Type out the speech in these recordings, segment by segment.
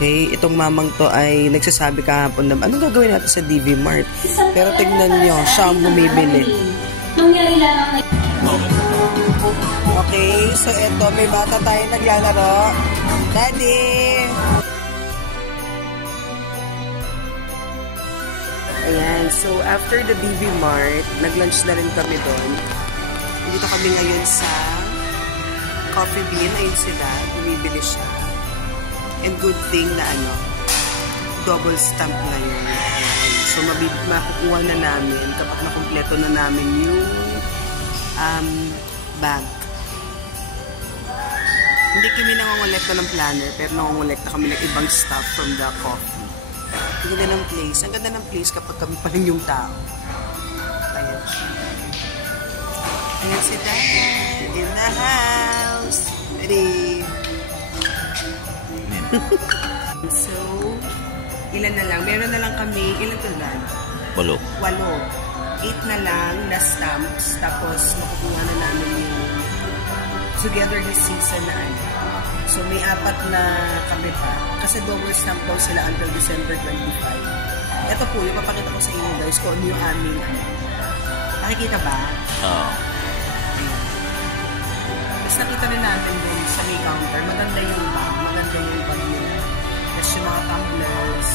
Okay, itong mamang to ay nagsasabi kahapon na anong gagawin natin sa DV Mart. Pero tignan nyo, siya ang bumibili. Okay, so eto, may bata tayo naglalaro. Daddy! Ayan, so after the DV Mart, nag-lunch na rin kami doon. Dito kami ngayon sa Coffee Bean. Ayun sila, bumibili siya. And good thing na double stamp na yun. So, makukuha na namin kapag nakumpleto na namin yung bag. Hindi kami nangongolekta ng planner, pero nangongolekta kami ng ibang stuff from the coffee. Ang ganda ng place. Ang ganda ng place kapag kami pa rin yung tao. Ayan. Ayan si Dad in the house. Ready? So, ilan na lang? Meron na lang kami, ilan to lang? 8. 8 na lang na stamps. Tapos, makukuha na namin yung Together This Season na So, may 4 na kami pa. Kasi double stamp daw sila until December 25. Ito po, yung papakita ko sa inyo guys kung ano yung aming nakikita ba? Oo. Tapos nakita rin natin dun sa may counter. Maganda yung bag. Maganda yung bag nila. Tapos yung mga tumblers.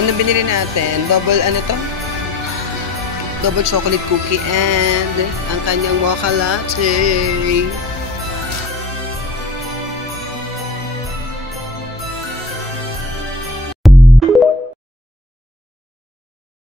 Ano binili natin? Double chocolate cookie and ang kanyang mocha latte.